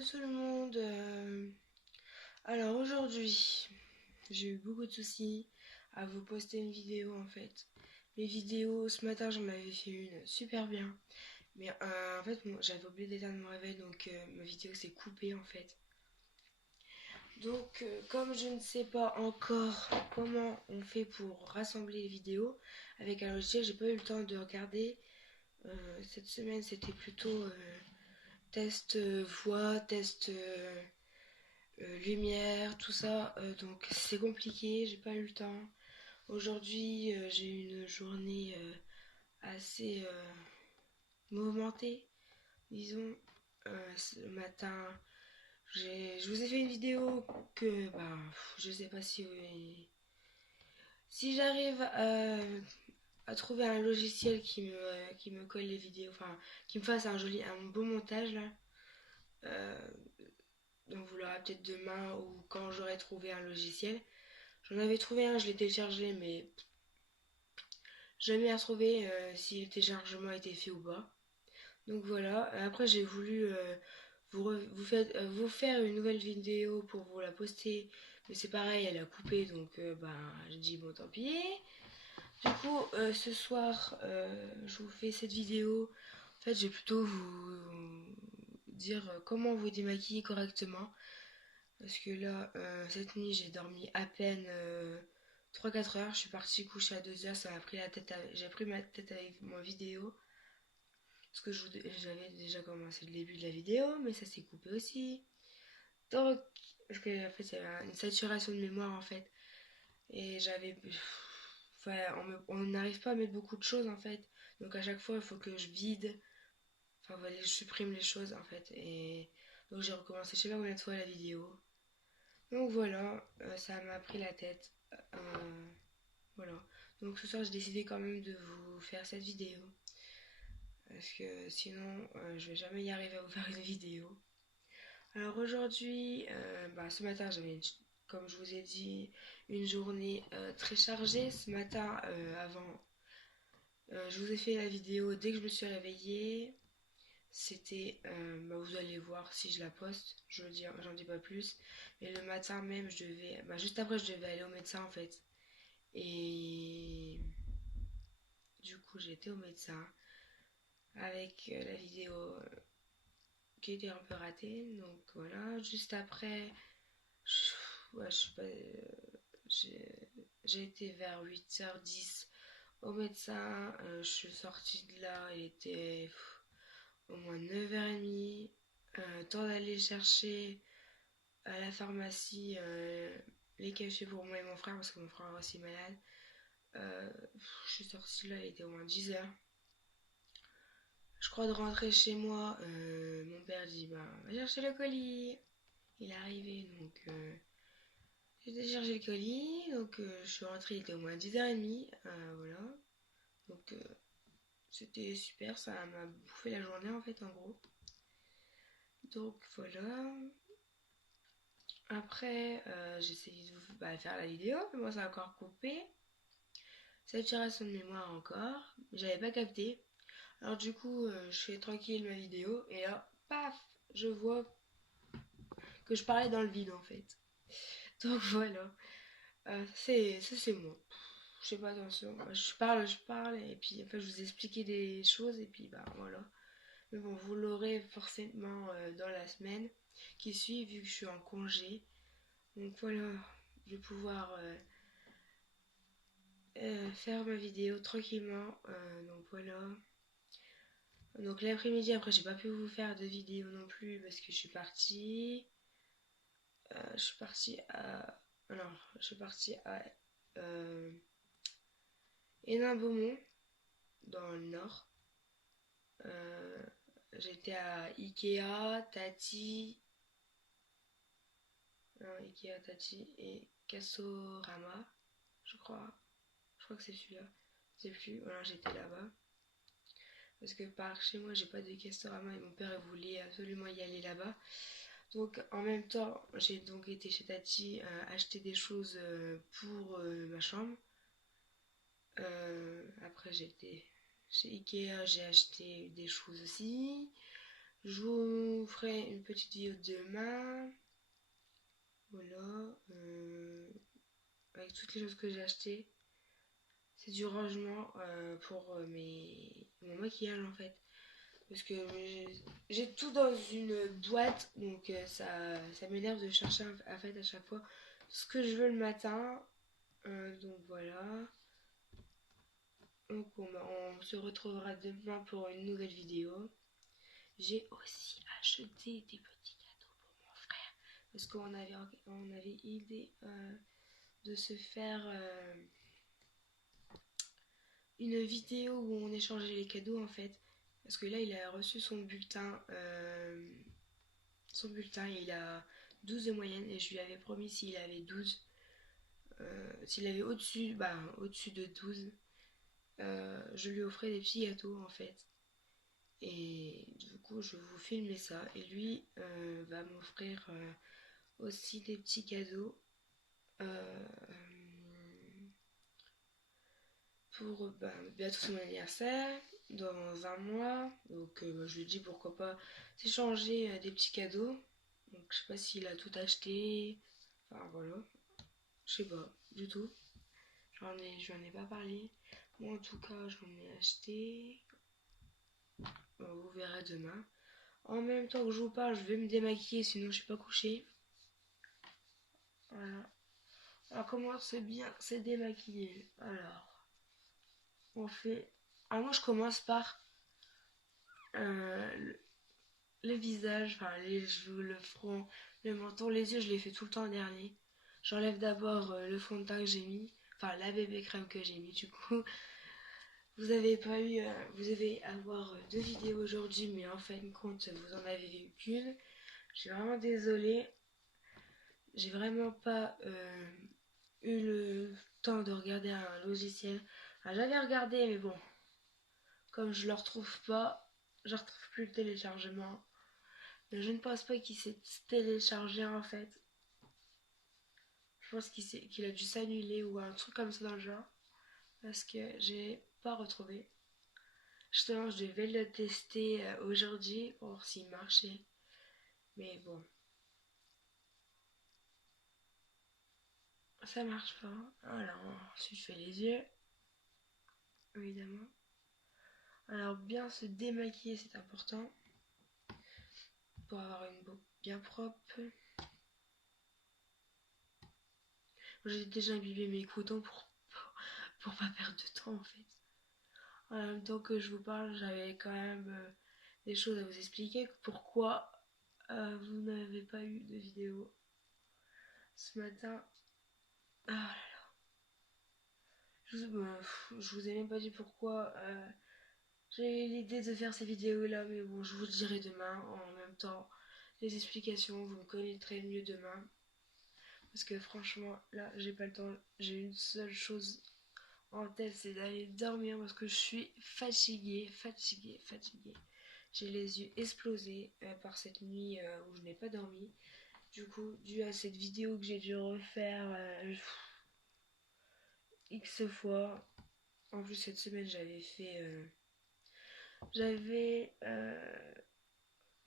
Hello tout le monde. Alors aujourd'hui, j'ai eu beaucoup de soucis à vous poster une vidéo en fait. Mes vidéos, ce matin j'en avais fait une super bien. Mais en fait, j'avais oublié d'éteindre mon réveil donc ma vidéo s'est coupée en fait. Donc comme je ne sais pas encore comment on fait pour rassembler les vidéos avec un logiciel, j'ai pas eu le temps de regarder. Cette semaine c'était plutôt test voix, test lumière, tout ça. Donc c'est compliqué, j'ai pas eu le temps. Aujourd'hui, j'ai eu une journée assez mouvementée, disons. Ce matin, je vous ai fait une vidéo que, bah, je sais pas si j'arrive à trouver un logiciel qui me colle les vidéos, enfin, qui me fasse un beau montage là. Euh, donc vous l'aurez peut-être demain ou quand j'aurai trouvé un logiciel. J'en avais trouvé un, je l'ai téléchargé, mais jamais à retrouver si le téléchargement était fait ou pas. Donc voilà, après j'ai voulu vous faire une nouvelle vidéo pour vous la poster, mais c'est pareil, elle a coupé, donc ben, j'ai dit bon tant pis. Du coup, ce soir, je vous fais cette vidéo. En fait, je vais plutôt vous dire comment vous démaquiller correctement. Parce que là, cette nuit, j'ai dormi à peine 3-4 heures. Je suis partie coucher à 2 heures. Ça m'a pris la tête. J'ai pris ma tête avec mon vidéo. Parce que j'avais déjà commencé le début de la vidéo, mais ça s'est coupé aussi. Donc, parce que en fait, il y avait une saturation de mémoire en fait. Et j'avais. Enfin, on n'arrive pas à mettre beaucoup de choses en fait. Donc, à chaque fois, il faut que je vide. Enfin, voilà, je supprime les choses en fait. Et donc, j'ai recommencé je sais pas combien de fois la vidéo. Donc voilà, ça m'a pris la tête. Voilà. Donc ce soir, j'ai décidé quand même de vous faire cette vidéo. Parce que sinon, je vais jamais y arriver à vous faire une vidéo. Alors aujourd'hui, bah, ce matin, j'avais, comme je vous ai dit, une journée très chargée. Ce matin, avant, je vous ai fait la vidéo dès que je me suis réveillée. C'était, bah, vous allez voir si je la poste, je veux dire, j'en dis pas plus. Et le matin même, bah, juste après, je devais aller au médecin en fait. Et du coup, j'ai été au médecin avec la vidéo qui était un peu ratée. Donc voilà, juste après, ouais, je sais pas, j'ai été vers 8h10 au médecin. Je suis sortie de là, il était au moins 9h30. Temps d'aller chercher à la pharmacie les cachets pour moi et mon frère parce que mon frère est aussi malade. Euh, je suis sortie là, il était au moins 10h. Je crois de rentrer chez moi, mon père dit bah va chercher le colis. Il est arrivé donc j'ai été chercher le colis, donc je suis rentrée, il était au moins 10h30, voilà. Donc c'était super, ça m'a bouffé la journée en fait en gros. Donc voilà. Après j'ai essayé de faire la vidéo, mais moi ça a encore coupé. Saturation de mémoire encore, j'avais pas capté. Alors du coup je fais tranquille ma vidéo et là paf je vois que je parlais dans le vide en fait. Donc voilà, ça c'est moi. Je sais pas attention, je parle et puis après je vous expliquais des choses et puis bah voilà. Mais bon, vous l'aurez forcément dans la semaine qui suit vu que je suis en congé. Donc voilà, je vais pouvoir faire ma vidéo tranquillement. Donc voilà. Donc l'après-midi après j'ai pas pu vous faire de vidéo non plus parce que je suis partie à alors je suis partie à euh, Hénin-Beaumont dans le nord. Euh, J'étais à Ikea, Tati, non, Ikea, Tati et Castorama, je crois. Je crois que c'est celui-là. Je sais plus. Voilà, j'étais là-bas. Parce que par chez moi, j'ai pas de Castorama et mon père voulait absolument y aller là-bas. Donc en même temps, j'ai donc été chez Tati acheter des choses pour ma chambre. Après, j'ai été chez Ikea, j'ai acheté des choses aussi. Je vous ferai une petite vidéo demain. Voilà. Avec toutes les choses que j'ai achetées. C'est du rangement pour mon maquillage en fait. Parce que j'ai tout dans une boîte. Donc ça m'énerve de chercher en fait à chaque fois ce que je veux le matin. Donc voilà. Donc on se retrouvera demain pour une nouvelle vidéo. J'ai aussi acheté des petits cadeaux pour mon frère. Parce on avait idée de se faire une vidéo où on échangeait les cadeaux en fait. Parce que là il a reçu son bulletin. Il a 12 de moyenne et je lui avais promis s'il avait 12. S'il avait au-dessus de 12, je lui offrais des petits gâteaux en fait. Et du coup, je vous filmer ça. Et lui va m'offrir aussi des petits cadeaux euh, pour bientôt son anniversaire, dans un mois. Donc, je lui dis pourquoi pas s'échanger des petits cadeaux. Donc, je sais pas s'il a tout acheté. Enfin, voilà. Je sais pas du tout. Je n'en ai pas parlé. Moi, en tout cas, j'en ai acheté. Vous verrez demain. En même temps que je vous parle, je vais me démaquiller, sinon je suis pas couchée. Voilà. Alors comment c'est bien se démaquiller. Alors, on fait... Alors moi je commence par le, le visage, enfin les joues, le front, le menton, les yeux, je les fais tout le temps en dernier. J'enlève d'abord le fond de teint que j'ai mis, enfin la bébé crème que j'ai mis du coup. Vous avez pas eu, vous avez avoir deux vidéos aujourd'hui, mais en fin de compte vous en avez vu qu'une. Je suis vraiment désolée. J'ai vraiment pas eu le temps de regarder un logiciel. Enfin, j'avais regardé, mais bon, comme je le retrouve pas, je retrouve plus le téléchargement. Mais je ne pense pas qu'il s'est téléchargé en fait. Je pense qu'il a dû s'annuler ou un truc comme ça dans le genre. Parce que j'ai pas retrouvé. Justement, je devais le tester aujourd'hui pour voir s'il marchait. Mais bon, ça marche pas. Alors, ensuite, je fais les yeux, évidemment. Alors, bien se démaquiller, c'est important. Pour avoir une peau bien propre. J'ai déjà imbibé mes coutons pour pas perdre de temps en fait. En même temps que je vous parle, j'avais quand même des choses à vous expliquer. Pourquoi vous n'avez pas eu de vidéo ce matin. Ah là là. Je vous ai même pas dit pourquoi j'ai eu l'idée de faire ces vidéos là, mais bon, je vous le dirai demain. En même temps, les explications, vous me connaîtrez mieux demain. Parce que franchement, là, j'ai pas le temps. J'ai une seule chose en tête, c'est d'aller dormir parce que je suis fatiguée. J'ai les yeux explosés par cette nuit où je n'ai pas dormi. Du coup, dû à cette vidéo que j'ai dû refaire X fois. En plus, cette semaine, j'avais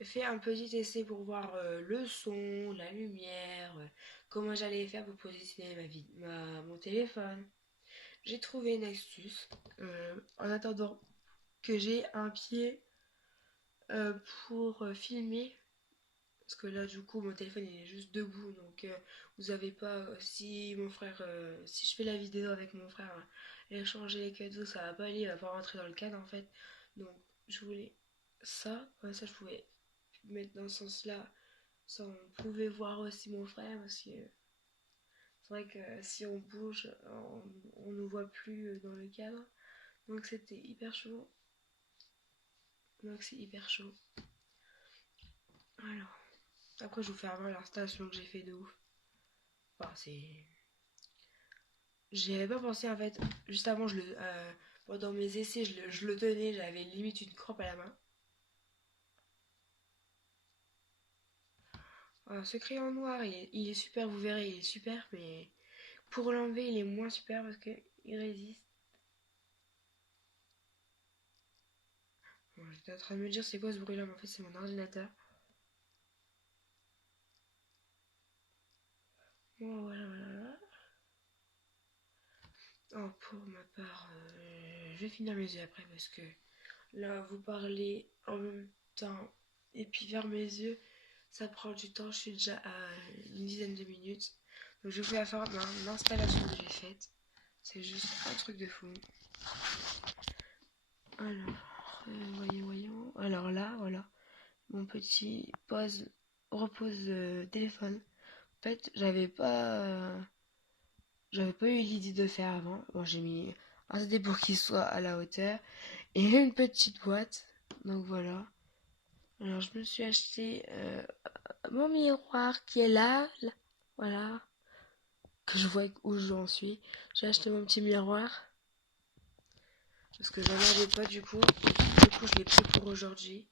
fait un petit essai pour voir le son, la lumière, comment j'allais faire pour positionner mon téléphone. J'ai trouvé une astuce. En attendant que j'ai un pied euh, pour filmer, parce que là du coup mon téléphone il est juste debout, donc vous avez pas si je fais la vidéo avec mon frère et échanger les cadeaux, ça va pas aller, il va pas rentrer dans le cadre en fait. Donc je voulais ça, comme ça je pouvais mettre dans ce sens là, ça on pouvait voir aussi mon frère, parce que c'est vrai que si on bouge on ne voit plus dans le cadre. Donc c'était hyper chaud. Donc c'est hyper chaud. Alors, après je vous fais avoir l'installation que j'ai fait de ouf. Enfin, c'est... J'y avais pas pensé en fait. Juste avant, pendant mes essais, je le tenais, j'avais limite une crampe à la main. Alors, ce crayon noir, il est super, vous verrez, il est super, mais pour l'enlever, il est moins super parce qu'il résiste. Bon, j'étais en train de me dire c'est quoi ce bruit là, mais en fait c'est mon ordinateur. Bon, voilà, voilà. Oh, pour ma part, je vais finir mes yeux après parce que là, vous parlez en même temps et puis vers mes yeux, ça prend du temps. Je suis déjà à une dizaine de minutes. Donc je vais faire l'installation que j'ai faite. C'est juste un truc de fou. Alors, voyons. Alors là, voilà, mon petit repose téléphone. En fait, j'avais pas eu l'idée de faire avant. Bon, j'ai mis un CD pour qu'il soit à la hauteur et une petite boîte. Donc voilà. Alors je me suis acheté mon miroir qui est là. Voilà. Que je vois où j'en suis. J'ai acheté mon petit miroir. Parce que j'en avais pas du coup. Du coup je l'ai pris pour aujourd'hui.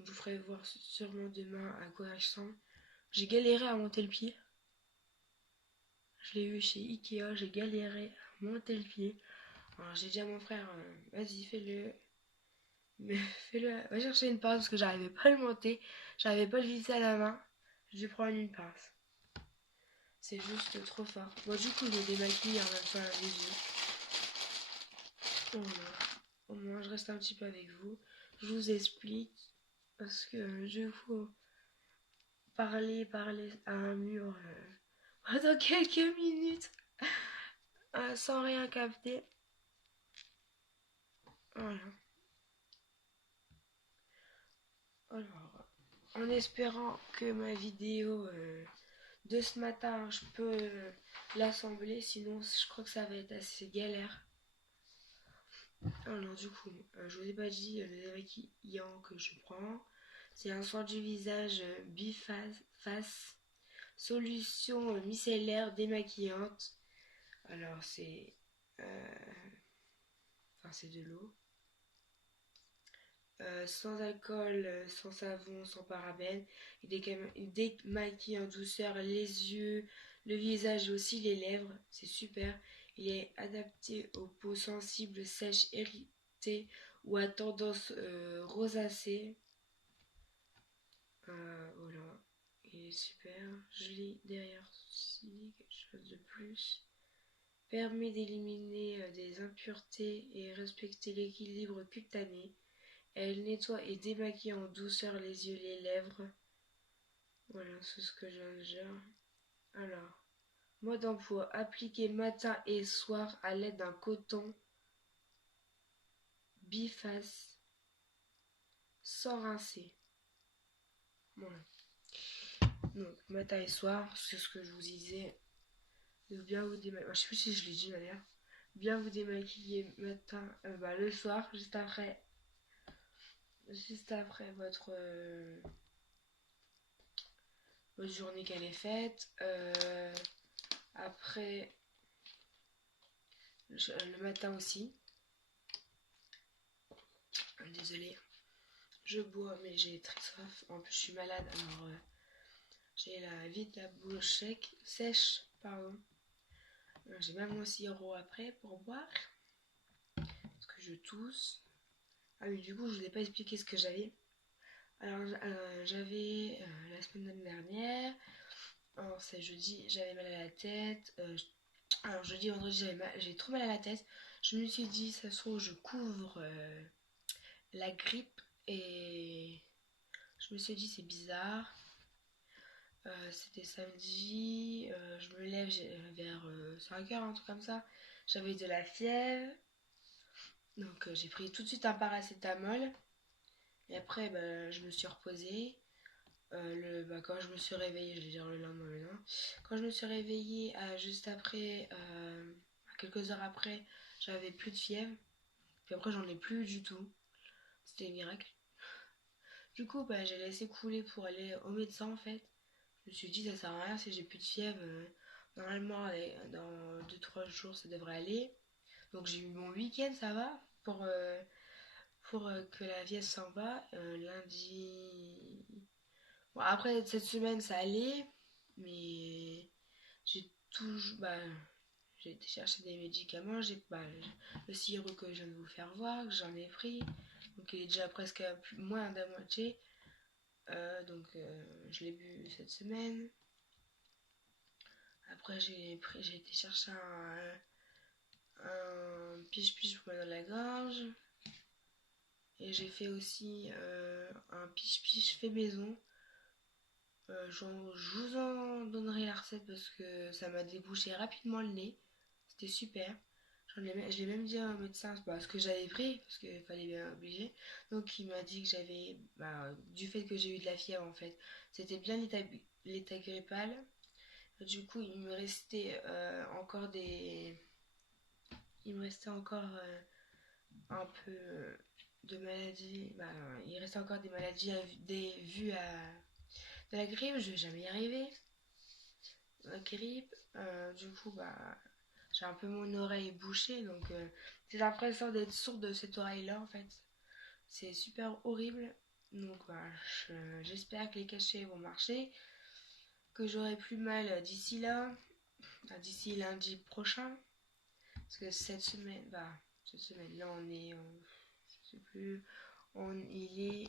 Je vous ferai voir sûrement demain à quoi il ressemble. J'ai galéré à monter le pied. Je l'ai eu chez Ikea. J'ai galéré à monter le pied. Alors j'ai dit à mon frère, vas-y fais-le. Mais fais-le. Va chercher une pince parce que j'arrivais pas à le monter. J'arrivais pas à le visser à la main. Je vais prendre une pince. C'est juste trop fort. Bon, du coup, je démaquille en même temps les yeux. Voilà. Au moins, je reste un petit peu avec vous. Je vous explique. Parce que je vous parler à un mur pendant quelques minutes sans rien capter. Voilà. Alors, en espérant que ma vidéo de ce matin, je peux l'assembler. Sinon, je crois que ça va être assez galère. Alors du coup, je vous ai pas dit le démaquillant que je prends. C'est un soin du visage biface, solution micellaire démaquillante. Alors c'est de l'eau. Sans alcool, sans savon, sans parabènes. Il démaquille en douceur les yeux, le visage et aussi les lèvres. C'est super. Il est adapté aux peaux sensibles, sèches, irritées ou à tendance rosacée. Voilà. Il est super. Je lis derrière ceci quelque chose de plus. Permet d'éliminer des impuretés et respecter l'équilibre cutané. Elle nettoie et démaquille en douceur les yeux, les lèvres. Voilà, c'est ce que je gère. Alors, mode d'emploi. Appliquer matin et soir à l'aide d'un coton biface sans rincer. Voilà. Donc, matin et soir, c'est ce que je vous disais. De bien vous démaquiller. Je sais plus si je l'ai dit d'ailleurs. Bien vous démaquiller matin, le soir, juste après votre journée qu'elle est faite. Après, le matin aussi. Désolée, je bois, mais j'ai très soif. En plus, je suis malade, alors j'ai vite la bouche sèche, pardon. J'ai même mon sirop après pour boire, parce que je tousse. Ah oui, du coup, je vous ai pas expliqué ce que j'avais. Alors, j'avais la semaine dernière, alors c'est jeudi, j'avais mal à la tête. Alors, jeudi, vendredi, j'ai trop mal à la tête. Je me suis dit, ça se trouve, je couvre la grippe et je me suis dit, c'est bizarre. C'était samedi, je me lève vers 5h, un truc comme ça. J'avais de la fièvre, donc j'ai pris tout de suite un paracétamol. Et après, je me suis reposée. Quand je me suis réveillée, je vais dire le lendemain maintenant. Quand je me suis réveillée, juste après, quelques heures après, j'avais plus de fièvre. Puis après, j'en ai plus du tout. C'était un miracle. Du coup, j'ai laissé couler pour aller au médecin en fait. Je me suis dit, ça sert à rien si j'ai plus de fièvre. Normalement, dans 2-3 jours, ça devrait aller. Donc, j'ai eu mon week-end, ça va, pour que la fièvre s'en va. Lundi. Bon, après, cette semaine, ça allait. Mais j'ai toujours. J'ai été chercher des médicaments. Le sirop que je viens de vous faire voir, que j'en ai pris. Donc il est déjà presque à moins de la moitié. Je l'ai bu cette semaine. Après j'ai été chercher un piche-piche pour mettre dans la gorge. Et j'ai fait aussi un piche-piche fait maison. Je vous en donnerai la recette parce que ça m'a débouché rapidement le nez. C'était super. Je l'ai même dit à un médecin ce que j'avais pris, parce qu'il fallait bien obliger. Donc il m'a dit que j'avais, du fait que j'ai eu de la fièvre en fait, c'était bien l'état grippal. Du coup, il me restait encore un peu de maladies. Il restait encore des maladies vues de la grippe. Je vais jamais y arriver. La grippe, du coup, j'ai un peu mon oreille bouchée, donc j'ai l'impression d'être sourde de cette oreille-là en fait. C'est super horrible. Donc j'espère que les cachets vont marcher, que j'aurai plus mal d'ici là, d'ici lundi prochain. Parce que cette semaine là on est, je sais plus, on est